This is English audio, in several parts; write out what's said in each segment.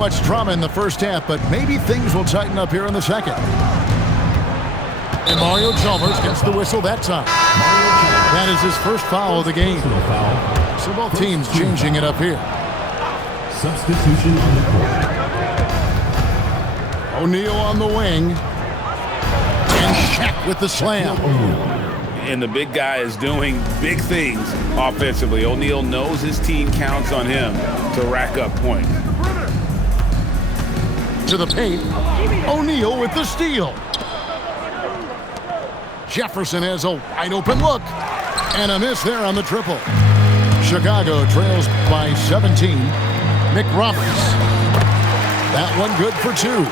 Much drama in the first half, but maybe things will tighten up here in the second. And Mario Chalmers gets the whistle that time. That is his first foul of the game. So both teams changing it up here. Substitution on the court. O'Neal on the wing. And Shaq with the slam. And the big guy is doing big things offensively. O'Neal knows his team counts on him to rack up points. To the paint. O'Neal with the steal. Jefferson has a wide open look. And a miss there on the triple. Chicago trails by 17. Nick Roberts. That one good for 2.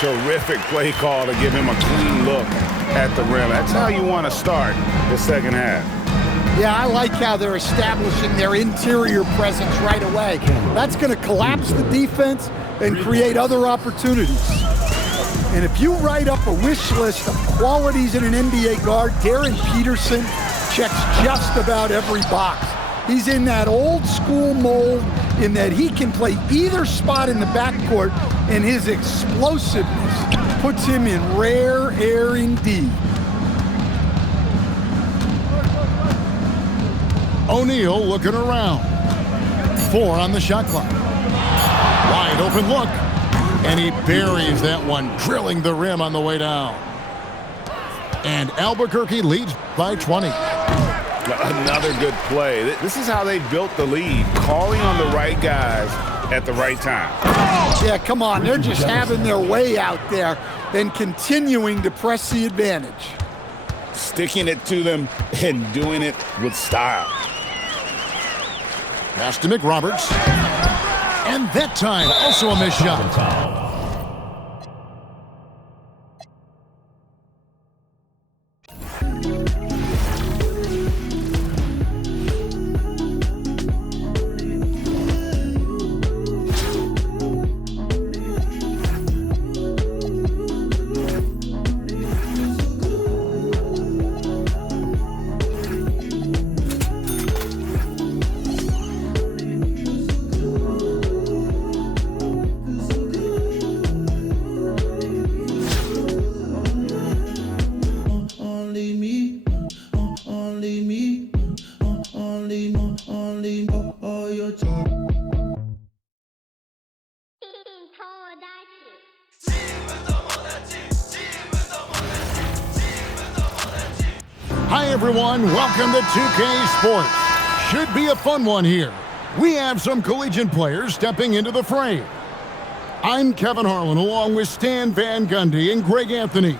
Terrific play call to give him a clean look at the rim. That's how you want to start the second half. Yeah, I like how they're establishing their interior presence right away. That's going to collapse the defense and create other opportunities. And if you write up a wish list of qualities in an NBA guard, Darren Peterson checks just about every box. He's in that old school mold in that he can play either spot in the backcourt, and his explosiveness puts him in rare air indeed. O'Neal looking around. 4 on the shot clock. Wide open look. And he buries that one, drilling the rim on the way down. And Albuquerque leads by 20. Another good play. This is how they built the lead, calling on the right guys at the right time. Yeah, come on. They're just having their way out there and continuing to press the advantage. Sticking it to them and doing it with style. Pass to McRoberts. And that time, also a missed shot. Hi everyone, welcome to 2K Sports. Should be a fun one here. We have some collegiate players stepping into the fray. I'm Kevin Harlan along with Stan Van Gundy and Greg Anthony.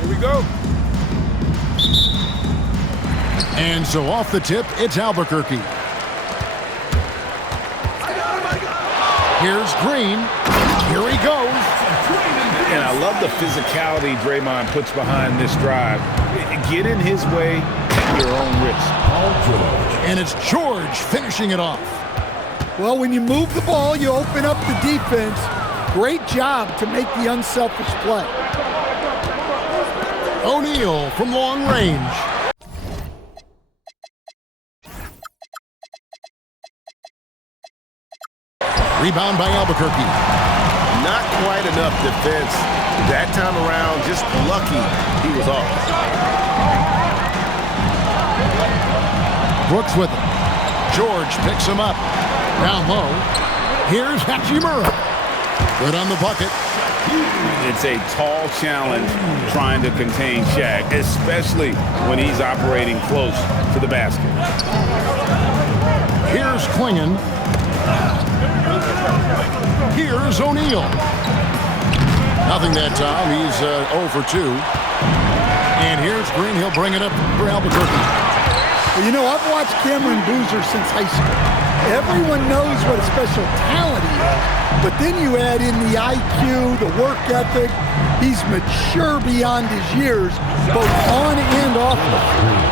Here we go. And so off the tip, it's Albuquerque. Here's Green. Here he goes. And I love the physicality Draymond puts behind this drive. Get in his way at your own risk. And it's George finishing it off. Well, when you move the ball, you open up the defense. Great job to make the unselfish play. O'Neal from long range. Rebound by Albuquerque. Not quite enough defense that time around. Just lucky he was off. Brooks with it. George picks him up. Down low. Here's Hachimura. Good on the bucket. It's a tall challenge trying to contain Shaq, especially when he's operating close to the basket. Here's Klingon. Here's O'Neal. Nothing that time. He's 0 for 2. And here's Green. He'll bring it up for Albuquerque. Well, you know, I've watched Cameron Boozer since high school. Everyone knows what a special talent he is. But then you add in the IQ, the work ethic. He's mature beyond his years, both on and off the floor.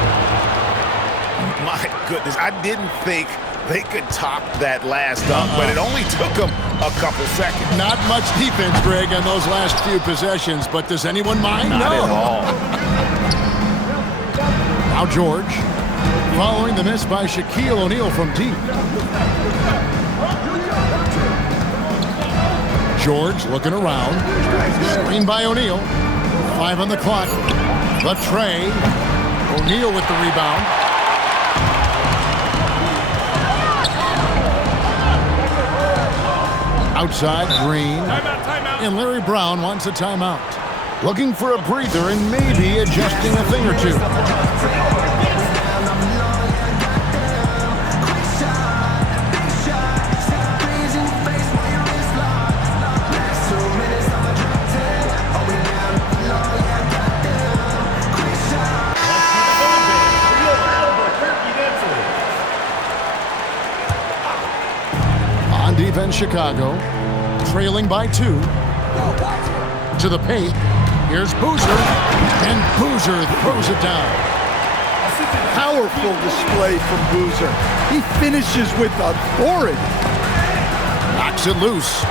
My goodness, I didn't think they could top that last dunk, but it only took them a couple seconds. Not much defense, Greg, on those last few possessions, but does anyone mind? Not at all. Now George, following the miss by Shaquille O'Neal from deep. George looking around. Screen by O'Neal. 5 on the clock. The tray. O'Neal with the rebound. Outside, Green. Timeout. And Larry Brown wants a timeout. Looking for a breather and maybe adjusting a thing or two. On defense, Chicago, trailing by 2. To the paint. Here's Boozer, and Boozer throws it down. Powerful display from Boozer. He finishes with authority. Knocks it loose.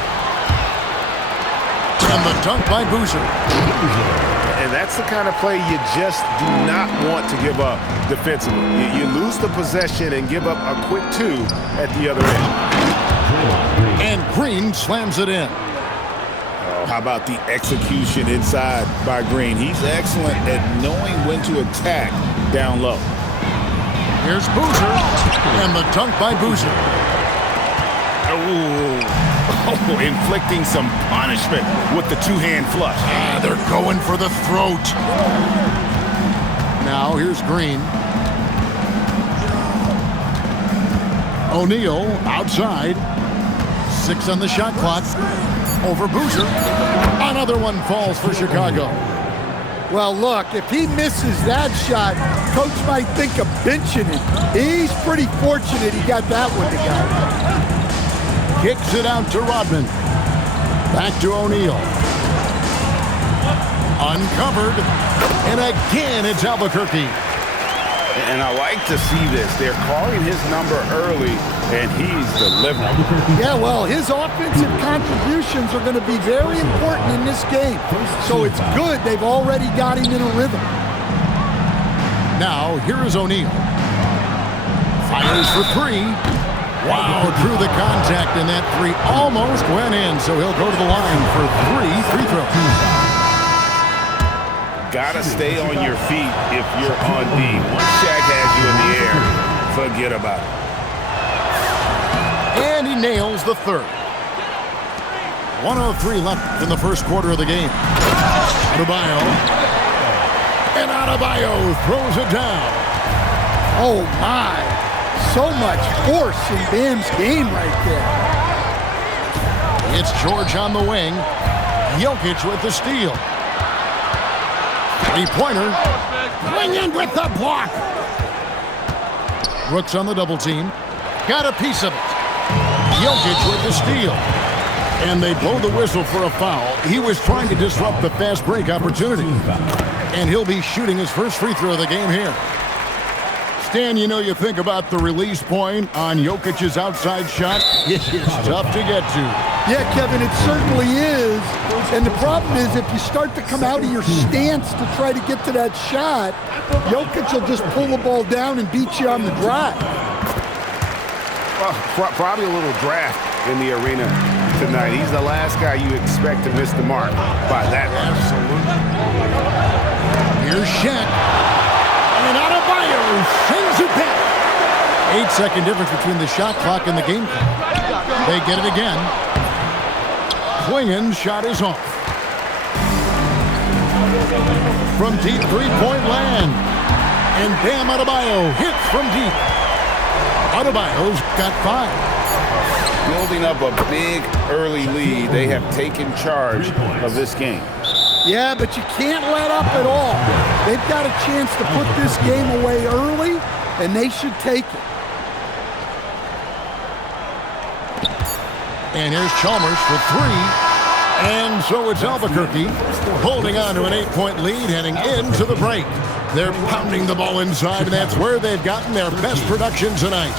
And the dunk by Boozer. And that's the kind of play you just do not want to give up defensively. You lose the possession and give up a quick 2 at the other end. And Green slams it in. How about the execution inside by Green? He's excellent at knowing when to attack down low. Here's Boozer, and the dunk by Boozer. Oh, inflicting some punishment with the 2-hand flush. They're going for the throat. Now here's Green. O'Neal outside. 6 on the shot clock. Over Boozer. Another one falls for Chicago. Well, look, if he misses that shot, coach might think of benching him. He's pretty fortunate he got that one to go. Kicks it out to Rodman. Back to O'Neal. Uncovered. And again, it's Albuquerque. And I like to see this. They're calling his number early, and he's delivering. Yeah, well, his offensive contributions are going to be very important in this game. So it's good they've already got him in a rhythm. Now, here is O'Neal. Fires for 3. Wow, through the contact, and that 3 almost went in, so he'll go to the line for 3 free throws. Gotta stay on your feet if you're on D. Once Shaq has you in the air, forget about it. And he nails the 3rd. 1:03 left in the first quarter of the game. Adebayo. And Adebayo throws it down. Oh, my. So much force in Bam's game right there. It's George on the wing. Jokic with the steal. 3-pointer. Bring in with the block. Brooks on the double team. Got a piece of it. Jokic with the steal. And they blow the whistle for a foul. He was trying to disrupt the fast break opportunity. And he'll be shooting his first free throw of the game here. Stan, you know, you think about the release point on Jokic's outside shot. It is tough to get to. Yeah, Kevin, it certainly is. And the problem is if you start to come out of your stance to try to get to that shot, Jokic will just pull the ball down and beat you on the drive. Well, probably a little draft in the arena tonight. He's the last guy you expect to miss the mark by that much. Absolutely. Here's Shaq. And Adebayo sends it back. 8-second difference between the shot clock and the game clock. They get it again. Klingen's shot is off. From deep three-point land. And Bam Adebayo hits from deep. Adebayo's got 5. Building up a big early lead. They have taken charge of this game. Yeah, but you can't let up at all. They've got a chance to put this game away early, and they should take it. And here's Chalmers for 3. And so it's Albuquerque holding on to an 8-point lead heading into the break. They're pounding the ball inside, and that's where they've gotten their best production tonight.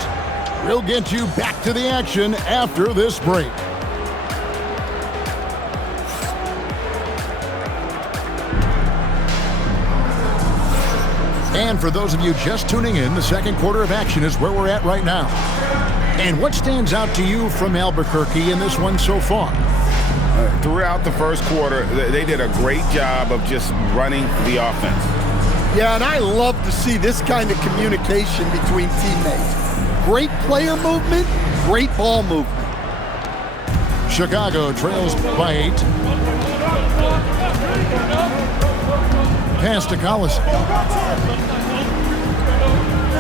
We'll get you back to the action after this break. And for those of you just tuning in, the second quarter of action is where we're at right now. And what stands out to you from Albuquerque in this one so far? Throughout the first quarter, they did a great job of just running the offense. Yeah, and I love to see this kind of communication between teammates. Great player movement, great ball movement. Chicago trails by 8. Pass to Collison.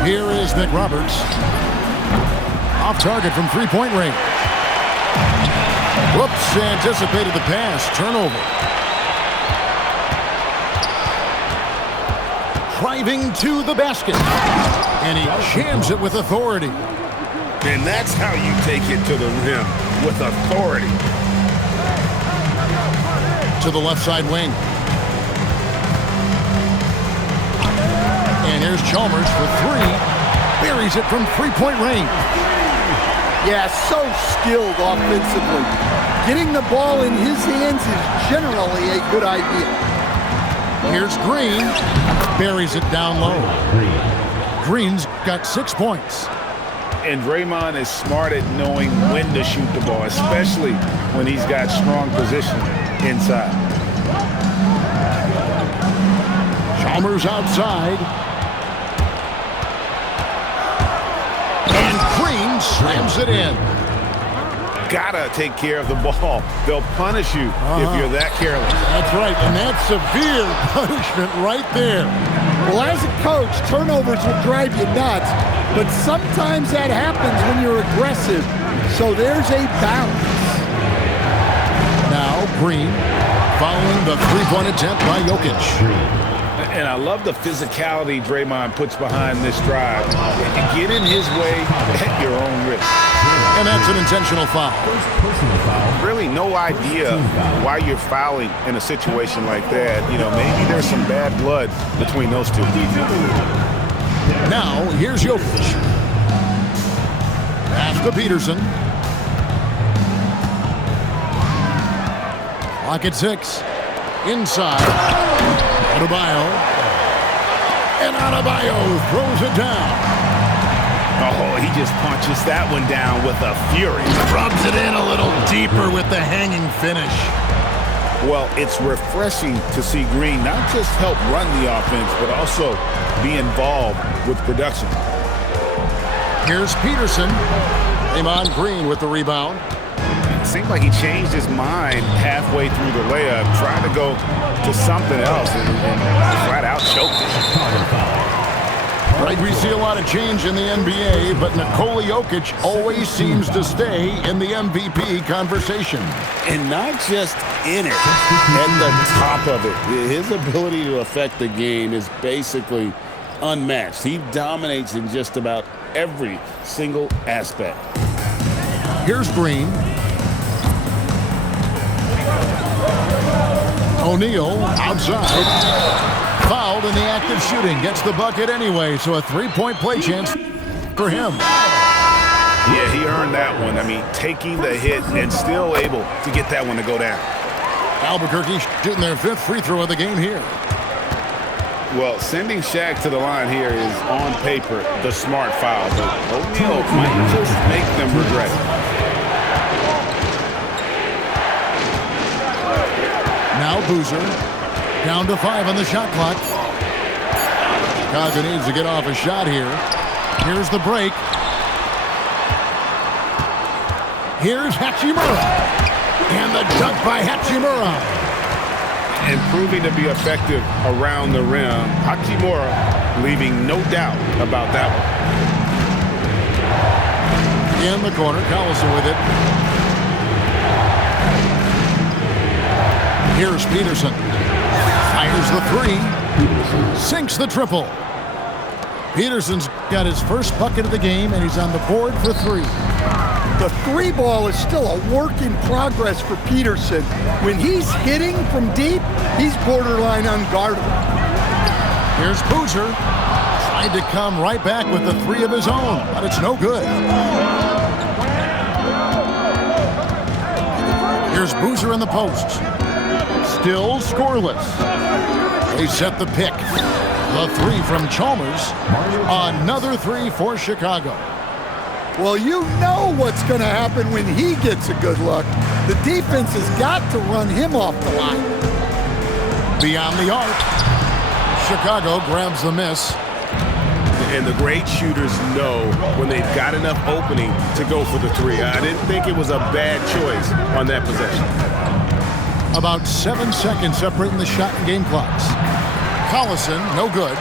Here is McRoberts. Off target from three-point range. Whoops, anticipated the pass. Turnover. Driving to the basket. And he jams it with authority. And that's how you take it to the rim, with authority. To the left side wing. And here's Chalmers for 3. Buries it from three-point range. Yeah, so skilled offensively. Getting the ball in his hands is generally a good idea. Here's Green. Buries it down low. Green's got 6 points. And Draymond is smart at knowing when to shoot the ball, especially when he's got strong position inside. Chalmers outside. And Green slams it in. Gotta take care of the ball. They'll punish you if you're that careless. That's right, and that's severe punishment right there. Well, as a coach, turnovers will drive you nuts, but sometimes that happens when you're aggressive. So there's a balance. Now Green following the three-point attempt by Jokic. And I love the physicality Draymond puts behind this drive. Get in his way at your own risk. And that's an intentional foul. Personal foul. Really no idea why you're fouling in a situation like that. You know, maybe there's some bad blood between those two. Now, here's Jokic. Pass to Peterson. Clock at 6. Inside. Adebayo. And Adebayo throws it down. Oh, he just punches that one down with a fury. Rubs it in a little deeper with the hanging finish. Well, it's refreshing to see Green not just help run the offense, but also be involved with production. Here's Peterson. Draymond Green with the rebound. It seemed like he changed his mind halfway through the layup, trying to go to something else, and flat out choked it. Right, we see a lot of change in the NBA, but Nikola Jokic always seems to stay in the MVP conversation. And not just in it, at the top of it. His ability to affect the game is basically unmatched. He dominates in just about every single aspect. Here's Green. O'Neal outside. Fouled in the act of shooting. Gets the bucket anyway, so a three-point play chance for him. Yeah, he earned that one. I mean, taking the hit and still able to get that one to go down. Albuquerque shooting their 5th free throw of the game here. Well, sending Shaq to the line here is on paper the smart foul, but O'Neal might just make them regret it. Now Boozer. Down to 5 on the shot clock. Chicago needs to get off a shot here. Here's the break. Here's Hachimura. And the dunk by Hachimura. And proving to be effective around the rim, Hachimura leaving no doubt about that one. In the corner, Collison with it. Here's Peterson. Fires the 3. Sinks the triple. Peterson's got his first bucket of the game, and he's on the board for 3. The 3 ball is still a work in progress for Peterson. When he's hitting from deep, he's borderline unguardable. Here's Boozer. Tried to come right back with the 3 of his own, but it's no good. Here's Boozer in the post. Still scoreless. They set the pick. The three from Chalmers. Another three for Chicago. Well, you know what's going to happen when he gets a good look. The defense has got to run him off the line. Beyond the arc. Chicago grabs the miss. And the great shooters know when they've got enough opening to go for the three. I didn't think it was a bad choice on that possession. About 7 seconds separating the shot and game clocks. Collison, no good.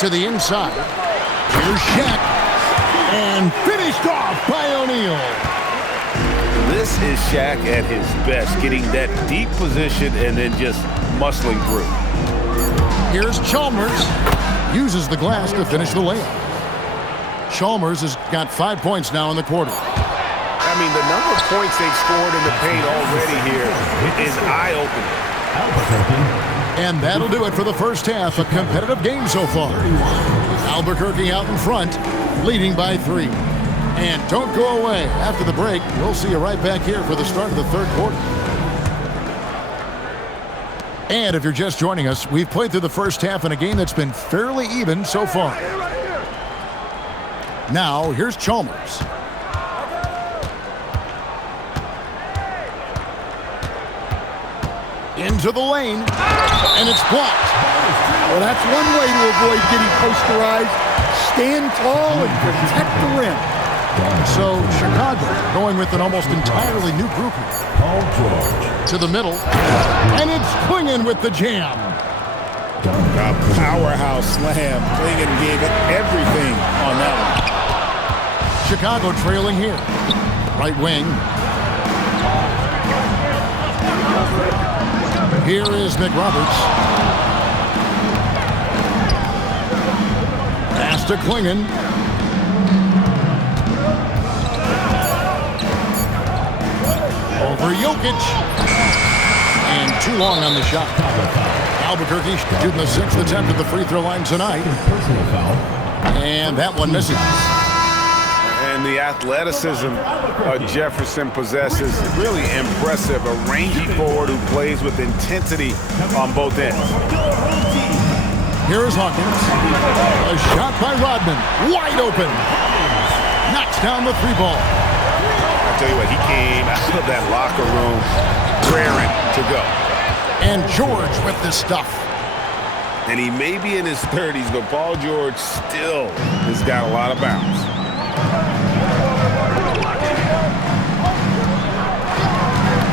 To the inside. Here's Shaq. And finished off by O'Neal. This is Shaq at his best, getting that deep position and then just muscling through. Here's Chalmers. Uses the glass to finish the layup. Chalmers has got 5 points now in the quarter. I mean, the number of points they've scored in the paint already here is eye-opening. And that'll do it for the first half. A competitive game so far. Albuquerque out in front, leading by 3. And don't go away. After the break, we'll see you right back here for the start of the third quarter. And if you're just joining us, we've played through the first half in a game that's been fairly even so far. Now, here's Chalmers. Into the lane, and it's blocked. Well, that's one way to avoid getting posterized. Stand tall and protect the rim. So Chicago going with an almost entirely new group here. Paul George. To the middle, and it's Clingan with the jam. A powerhouse slam. Clingan gave it everything on that one. Chicago trailing here. Right wing. Here is McRoberts. Pass to Clingan. Over Jokic. And too long on the shot. Albuquerque shooting the 6th attempt at the free throw line tonight. Personal foul. And that one misses. And the athleticism Jefferson possesses, really impressive. A rangy forward who plays with intensity on both ends. Here is Hawkins. A shot by Rodman. Wide open. Knocks down the 3 ball. I tell you what, he came out of that locker room raring to go. And George with the stuff. And he may be in his 30s, but Paul George still has got a lot of bounce.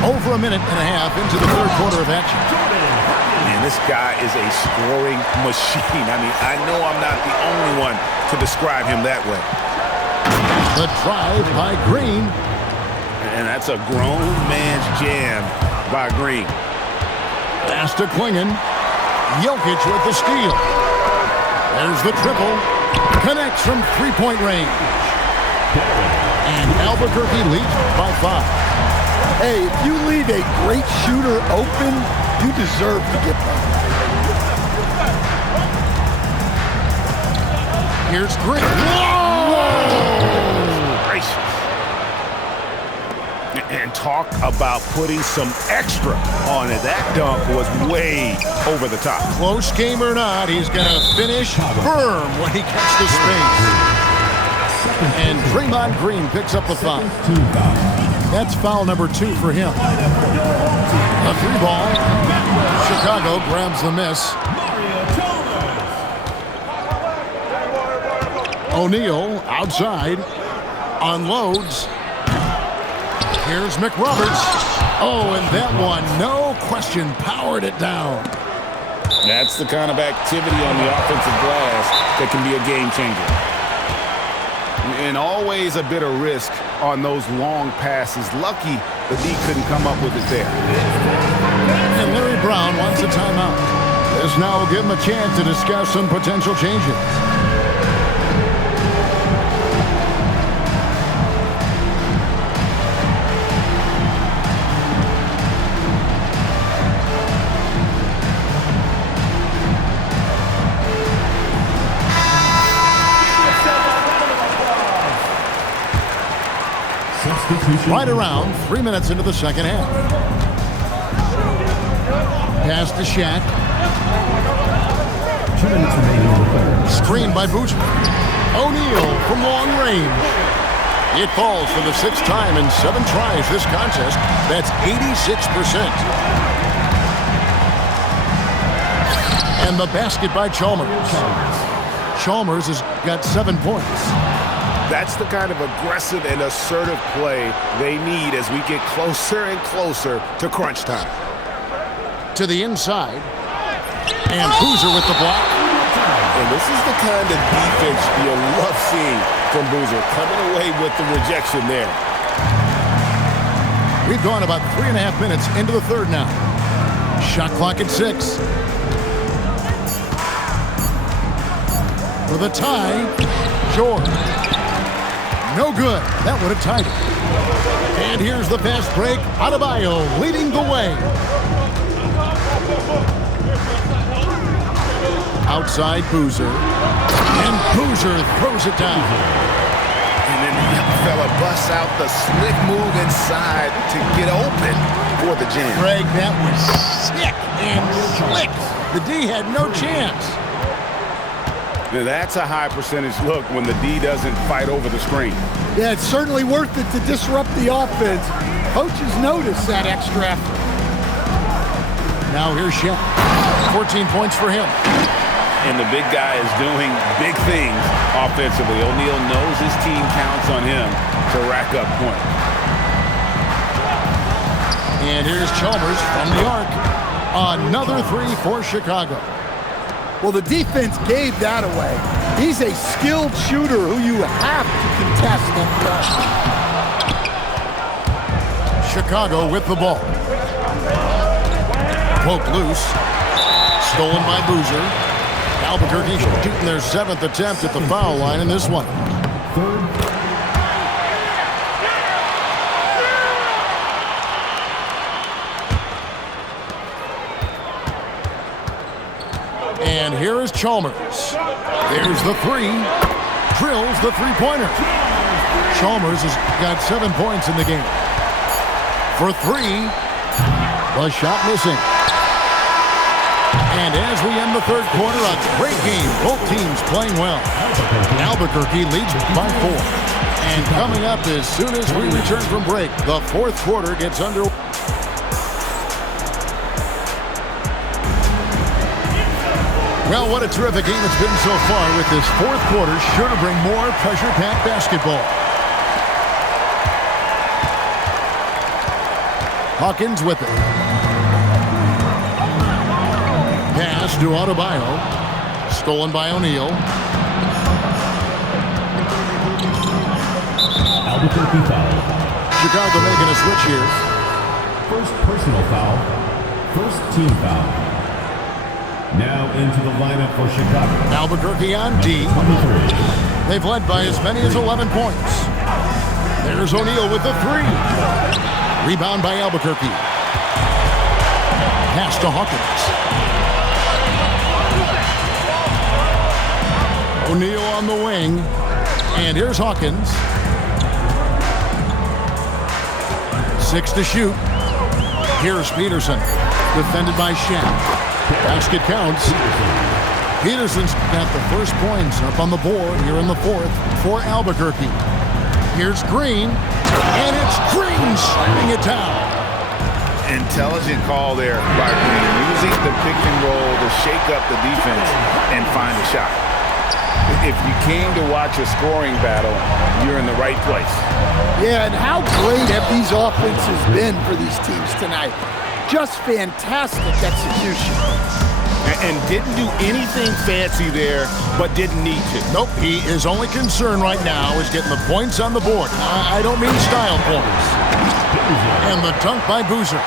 Over a minute and a half into the third quarter of action. Man, this guy is a scoring machine. I mean, I know I'm not the only one to describe him that way. The drive by Green. And that's a grown man's jam by Green. Pass to Clingan. Jokic with the steal. There's the triple. Connects from 3-point range. And Albuquerque leads by 5. Hey, if you leave a great shooter open, you deserve to get that. Here's Green. Gracious. And talk about putting some extra on it. That dunk was way over the top. Close game or not, he's going to finish firm when he catches the space. And Draymond Green picks up the foul. That's foul number 2 for him. A 3 ball. Chicago grabs the miss. O'Neal outside. Unloads. Here's McRoberts. Oh, and that one, no question, powered it down. That's the kind of activity on the offensive glass that can be a game changer. And always a bit of risk on those long passes. Lucky the D couldn't come up with it there. And Larry Brown wants a timeout. This now will give him a chance to discuss some potential changes. Right around 3 minutes into the second half. Pass to Shaq. 2 minutes remaining in the third. Screen by Boozer. O'Neal from long range. It falls for the 6th time in 7 tries this contest. That's 86%. And the basket by Chalmers. Chalmers has got 7 points. That's the kind of aggressive and assertive play they need as we get closer and closer to crunch time. To the inside. And Boozer with the block. And this is the kind of defense you love seeing from Boozer, coming away with the rejection there. We've gone about 3.5 minutes into the third now. Shot clock at 6. For the tie, George. No good. That would have tied it. And here's the fast break. Adebayo leading the way. Outside Boozer. And Boozer throws it down. And then the young fella busts out the slick move inside to get open for the jam. Greg, that was sick and slick. The D had no chance. Now that's a high percentage look when the D doesn't fight over the screen. Yeah, it's certainly worth it to disrupt the offense. Coaches notice that extra effort. Now here's Shaq. 14 points for him. And the big guy is doing big things offensively. O'Neal knows his team counts on him to rack up points. And here's Chalmers from the arc. Another 3 for Chicago. Well, the defense gave that away. He's a skilled shooter who you have to contest and rush. Chicago with the ball. Poked loose. Stolen by Boozer. Albuquerque shooting their 7th attempt at the foul line in this one. And here is Chalmers. There's the 3. Drills the 3-pointer. Chalmers has got 7 points in the game. For 3. The shot missing. And as we end the third quarter, a great game. Both teams playing well. Albuquerque leads by 4. And coming up as soon as we return from break, the fourth quarter gets underway. Well, what a terrific game it's been so far, with this fourth quarter sure to bring more pressure-packed basketball. Hawkins with it. Pass to Adebayo. Stolen by O'Neal. Albuquerque foul. Chicago making a switch here. First personal foul. First team foul. Now into the lineup for Chicago. Albuquerque on D. 23. They've led by as many as 11 points. There's O'Neal with the 3. Rebound by Albuquerque. Pass to Hawkins. O'Neal on the wing. And here's Hawkins. 6 to shoot. Here's Peterson. Defended by Shaq. Basket counts. Peterson's got the first points up on the board here in the fourth for Albuquerque. Here's Green. And it's Green slamming it down. Intelligent call there by Green, using the pick and roll to shake up the defense and find a shot. If you came to watch a scoring battle, you're in the right place. Yeah, and how great have these offenses been for these teams tonight? Just fantastic execution. And didn't do anything fancy there, but didn't need to. Nope, he is only concerned right now is getting the points on the board. I don't mean style points. And the dunk by Boozer.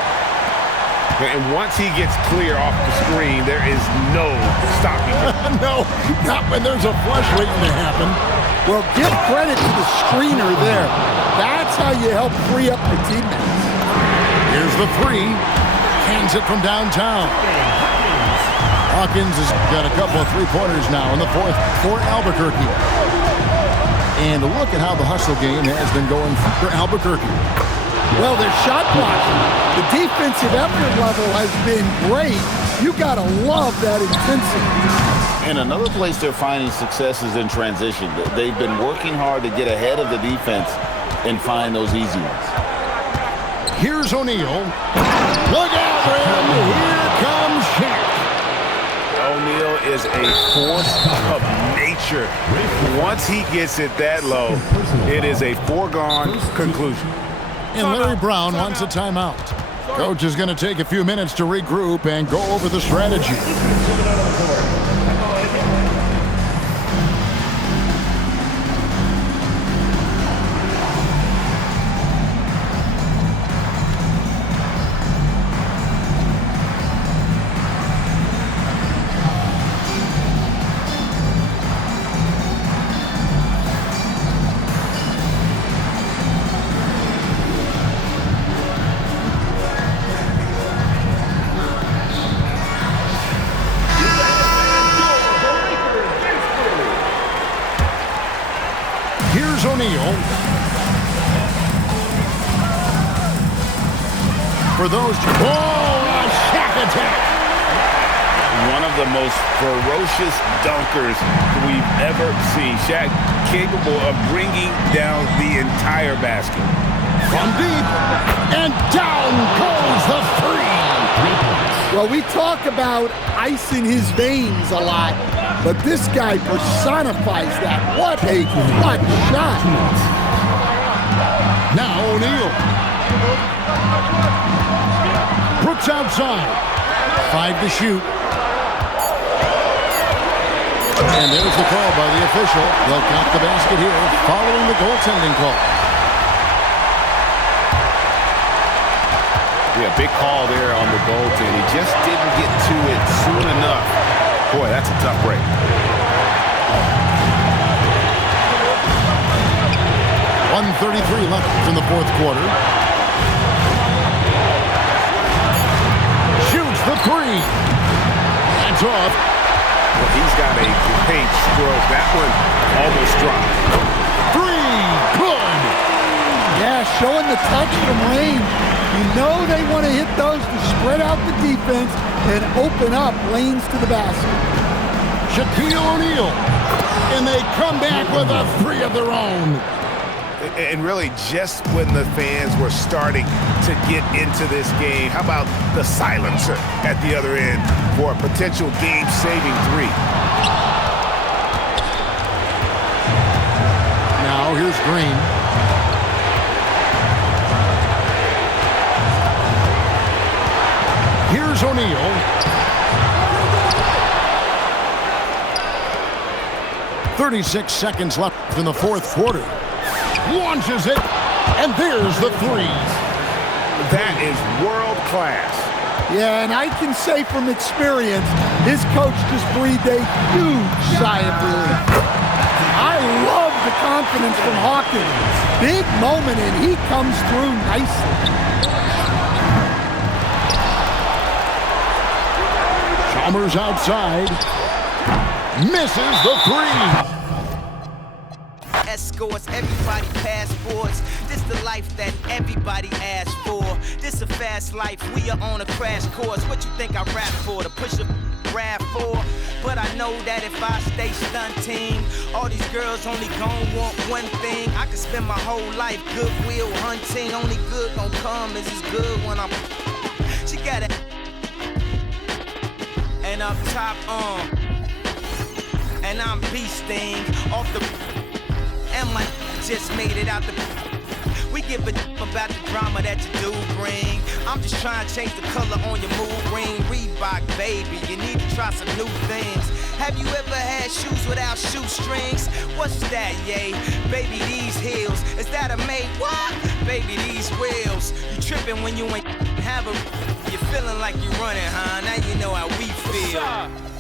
And once he gets clear off the screen, there is no stopping him. No, not when there's a flush waiting to happen. Well, give credit to the screener there. That's how you help free up the teammates. Here's the 3. Hands it from downtown. Hawkins has got a couple of 3-pointers now in the fourth for Albuquerque. And look at how the hustle game has been going for Albuquerque. Well, their shot blocking. The defensive effort level has been great. You got to love that intensity. And another place they're finding success is in transition. They've been working hard to get ahead of the defense and find those easy ones. Here's O'Neal. Look out, Rim. Here comes Shaq. O'Neal is a force of nature. Once he gets it that low, it is a foregone conclusion. And Larry Brown wants a timeout. Coach is going to take a few minutes to regroup and go over the strategy. Here's O'Neal. For those two. Oh, a Shaq attack. One of the most ferocious dunkers we've ever seen. Shaq capable of bringing down the entire basket. From deep. And down goes the three. Well, we talk about ice in his veins a lot, but this guy personifies that. What a clutch shot. Now O'Neal. Brooks outside. 5 to shoot. And there's the call by the official. They'll count the basket here following the goaltending call. Yeah, big call there on the goaltend. He just didn't get to it soon enough. Boy, that's a tough break. .133 left in the fourth quarter. Shoots the three. That's off. Well, he's got a great stroke. That one almost dropped. Three. Good. Yeah, showing the touch from range. You know they want to hit those to spread out the defense and open up lanes to the basket. Shaquille O'Neal. And they come back with a three of their own. And really, just when the fans were starting to get into this game, how about the silencer at the other end for a potential game-saving three? Now here's Green. Here's O'Neal. 36 seconds left in the fourth quarter. Launches it, and there's the three. That is world class. Yeah, and I can say from experience, his coach just breathed a huge sigh of relief. I love the confidence from Hawkins. Big moment, and he comes through nicely. Chalmers outside. Misses the three. Escorts, everybody passports. This the life that everybody asks for. This a fast life, we are on a crash course. What you think I rap for? To push a rap for? But I know that if I stay stunting, all these girls only gon' want one thing. I could spend my whole life goodwill hunting. Only good gon' come is as good when I'm. She got it. And up top, and I'm beasting off the. And my just made it out the. We give a about the drama that you do bring. I'm just trying to change the color on your mood ring. Reebok, baby, you need to try some new things. Have you ever had shoes without shoestrings? What's that, yay? Baby, these heels. Is that a made what? Baby, these wheels. You tripping when you ain't have them. You're feeling like you're running, huh? Now you know how we feel.